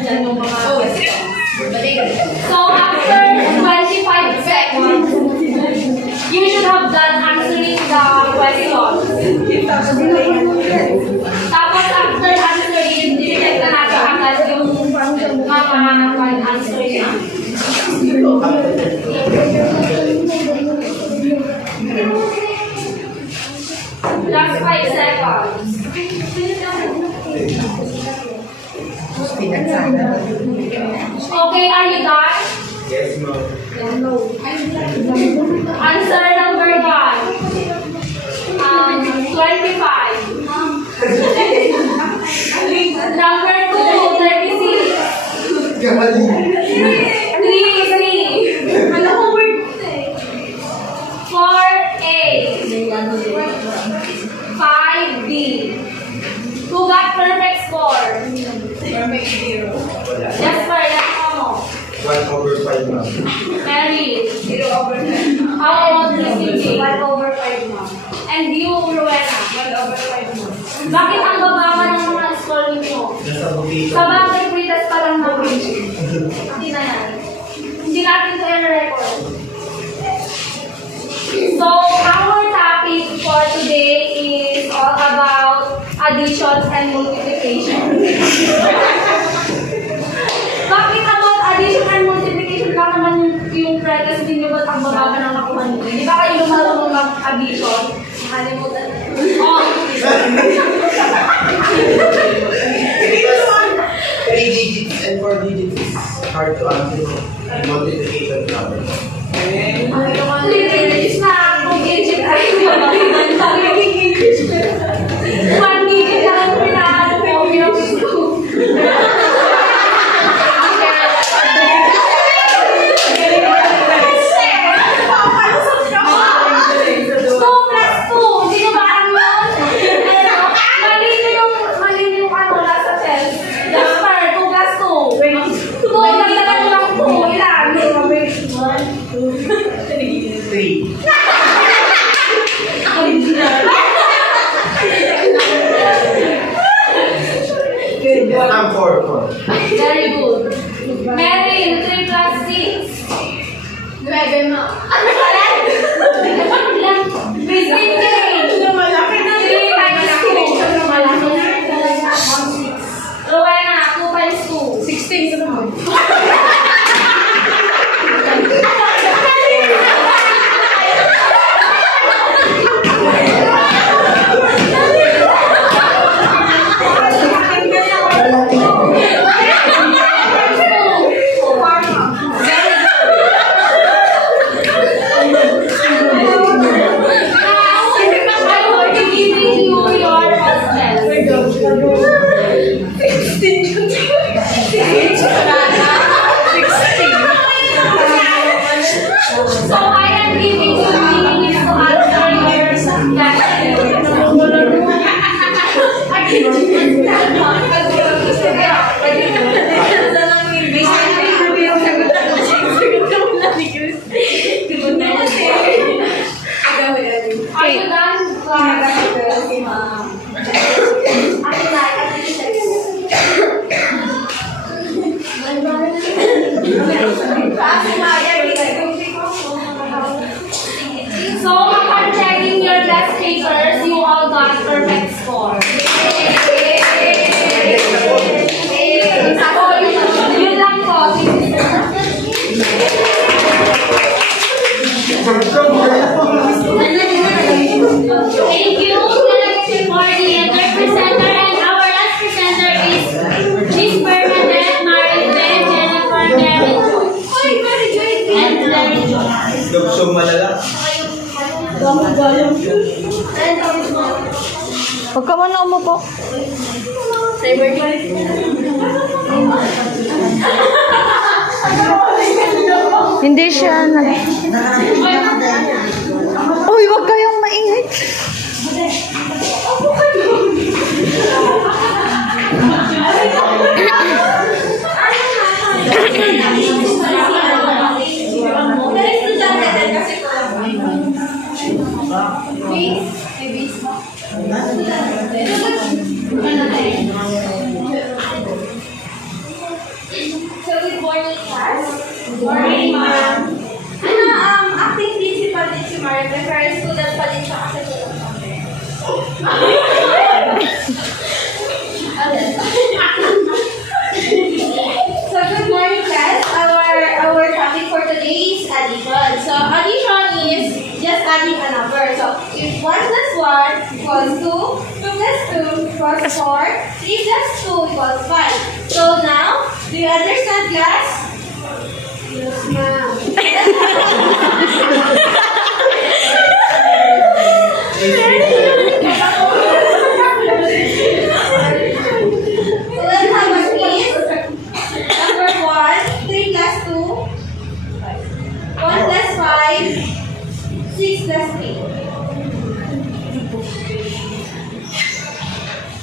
Diyan yung mga... So, after 25 seconds, you should have done answering the question. Tapos, after answering, dinitect na natin agad yung mga answering. Last 5 seconds. Okay, are you done? Yes, ma'am. Answer number 1. 25. Number 2, 36. 3. Ano ko word? 4A. 5B. Who got perfect score? Jasper, yan mo. 1/5, ma'am. Mary. 0/10. How about Christine? 1/5 mo. And you, Rowena? 1/5 mo. Bakit ang bababa ng mga score ninyo? Nasa bukito. Sa bagay, pretest pa lang namin. Hindi na yan. Hindi natin ito i-record. So, our topic for today is all about additions and multiplication. Bakit about addition and multiplication lang naman yung pretest ninyo ba't ang bababa ng nakuha nyo? Hindi ba kayo marunong mag-addition? Nakalimutan na. Oh, Because 3 digits and 4 digits is hard to answer. Multiplication problem. 3 digits na kung digit ay 1 digit na lang pinaano ko, pinapis ko. I'm 4. Very good. Mary, 3 plus 6. 9 mo. Ano pala? Christine K. 3 times 2. Rowena, 2 times 2. 16 ko naman. 4. Yun lang po. Thank you for the other presenter, and our last presenter is Miss Bernadette, Maribel, Jennifer, Mary Jo. And Mary Jo. Lubsong malala. Huwag ka man na umupo. Hindi siya Uy, huwag kayong maingay. So, good morning, class. Good morning, ma'am. Acting principal din si Maribel, pero student pa din siya kasi tulad kami. So, good morning, class. Our topic for today is addition. So, addition is just adding a number. So, if 1 plus 1 equals 2, 2 plus 2 equals 4, 3 plus 2 equals 5. So, now, do you understand, class? Yes, ma'am. Let's have a quiz. Number 1, 3 plus 2, 1 plus 5, 6 plus 3.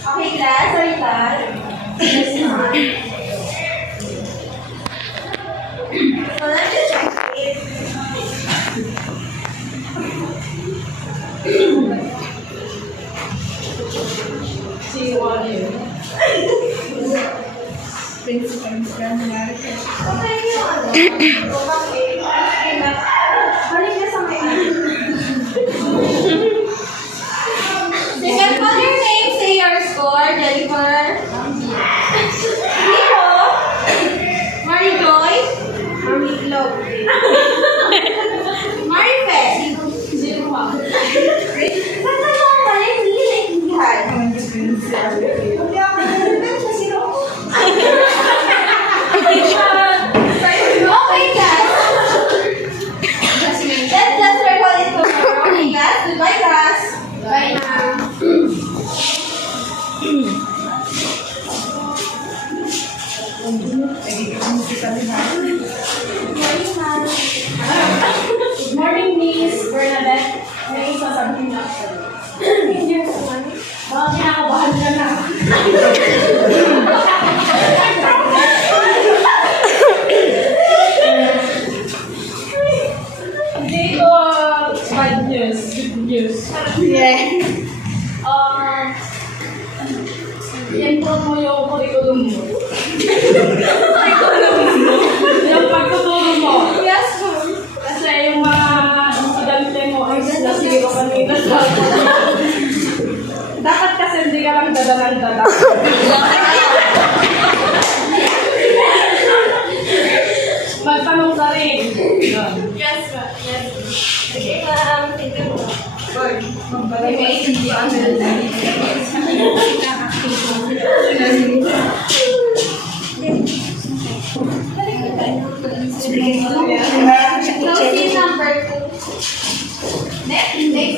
Okay, class, are you done? Yes, ma'am. So let's just try it. Okay, yun. Okay. Balik na sa may They can call your name, say your score, Jennifer. 0. Marijoy. Mamiklog. Marifel. 0. Ba't na mo mali? Hindi naiintindihan. Hindi ako naiintindihan sa 0. Okay, guys. Let's just record it tomorrow. Okay, guys. Goodbye, class. Bye now. Good morning, Miss Bernadette. May sasabihin na ako. Yes, ma'am. Bakit kinakabahan ka na? Hindi ko bad news. Good news. Yeah. I-improve mo yung curriculum mo. Yung pagtuturo mo. Yes, ma'am. Kasi yung mga estudyante mo ay nasiro kanina sa dapat kasi hindi ka lang dadalang-dala. Magtanong ka rin. Yes, ma'am. Yes. Okay, ma'am. Thank you. Okay, hindi ako Closing number 2. Next.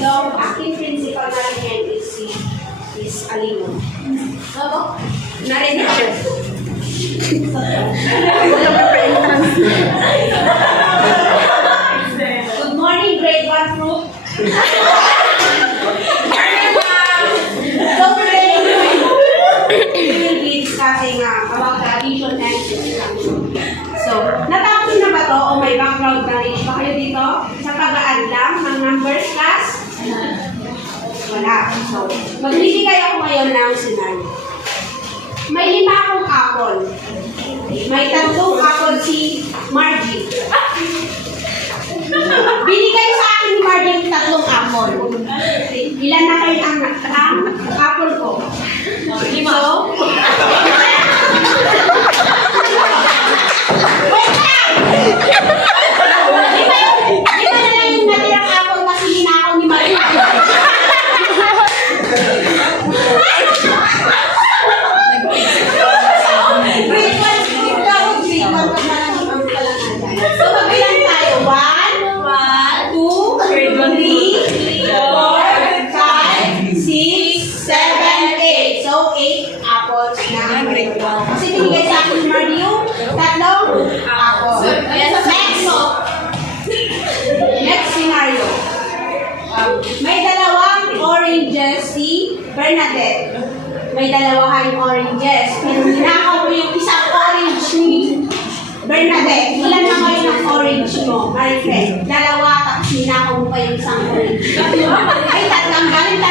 Yung acting principal natin yan is si Miss Alino. Narinig siya. Good morning, grade 1 group. We will be discussing about the addition and subtraction. So, natapos na ba to o may background knowledge ba kayo dito sa pag-add lang ng numbers class? Wala. So, magbibigay ako ngayon ng scenario. May 5 akong apple. May 3 apple si Margie. Binigay sa akin ni Margie yung 3 apple. Ilan na kayo ang apple ko? 5. Wait lang! Di ba na lang yung natirang apple kasi hinakaw ni Margie? Grade 1 daw, grade 1 pa lang ang pala natin. So, magbilang tayo. 1, 2, 3, 4, 5, 6, 7, 8. So, 8 apples na ang grade 1. Kasi binigay sa akin ni Margie yung 3 apples. Next scenario. May 2 oranges si Bernadette. May 2 kayong oranges. Pero ninakaw ko yung isang orange ni Bernadette. Ilan na kayo ng orange mo, my friend? 2, tapos ninakaw mo pa yung isang orange. Ay, 3 ang galing. 3.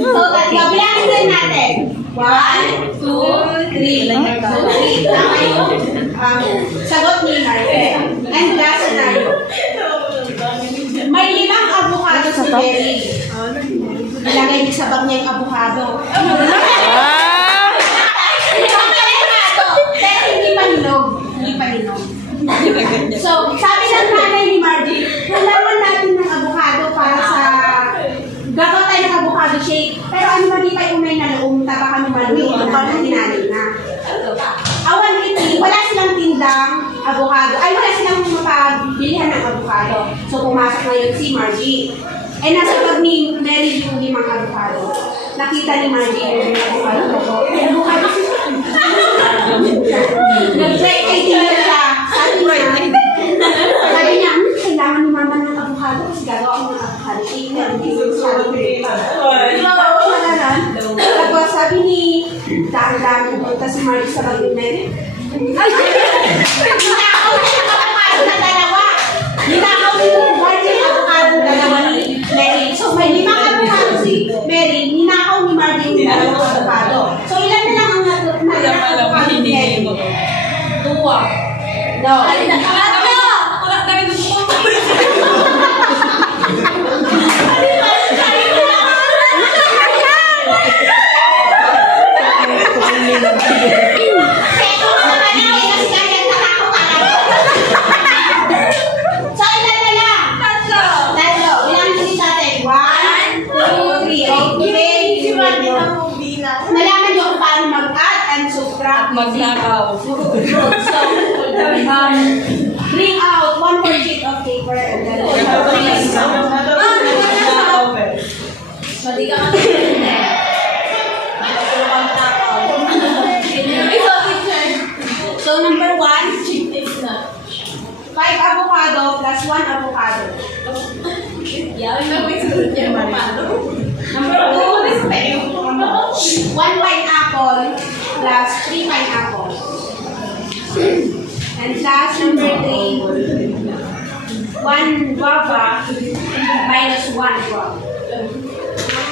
So, 3. Bilangin din natin. 1, 2, 3. So, 3 na kayo. Sagot ni Margaret. And last scenario. May 5 avocado si Mary. Ilagay niyo sa bag niya yung avocado. Pero hindi maninog. Hindi paninog. So, sabi ng nanay ni Margie, halaman natin ng avocado para sa gagawa tayo ng avocado shake. Pero ano man di tayo umay na loob, baka kami maluhin na tinanay na. Awan ito, wala silang tindang avocado. Ay, wala silang mapabilihan ng avocado. So, pumasok ngayon si Margie. Eh, nasa pag ni Mary yung 5 avocado. Nakita ni Margie yung avocado. May avocado siya. Nag-try idea siya. Sabi niya, kailangan ni mama ng avocado kasi gagawa ko ng avocado shake. Tapos sabi ni dahil pumunta si Margie sa bag ni Mary. Ninakaw niya ng avocado na 2. Ninakaw ni Margie ang avocado 2 ni Mary. So may 5 avocado si Mary. Ninakaw ni Margie yung 2 avocado. So ilan na lang ang avocado ni Mary? 2. No. Ay, malaman niyo kung paano mag-add and subtract. Magnakaw. So, bring out 1 more sheet of paper and then so, number 1, 5 avocado plus 1 avocado. Number 2, 1 pineapple plus 3 pineapples. And last, number 3, 1 guava minus 1 guava.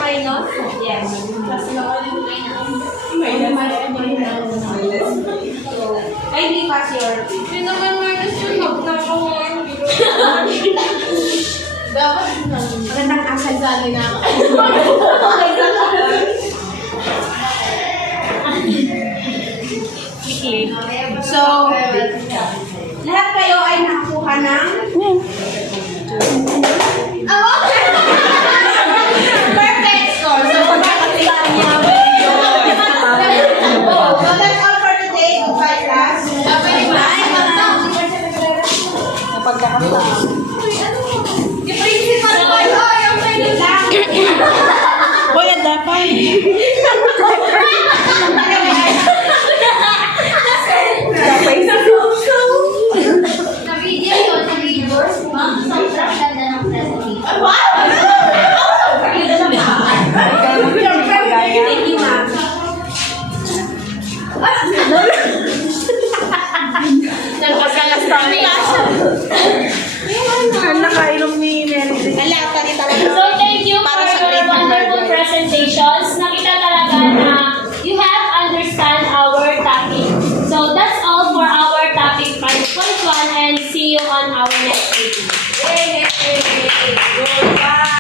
Minus? Yes. Plus ay, hindi pass your... Hindi naman minus yung nagkakawan. Dapat Magandang asal sa akin na. So, lahat kayo ay nakakuha ng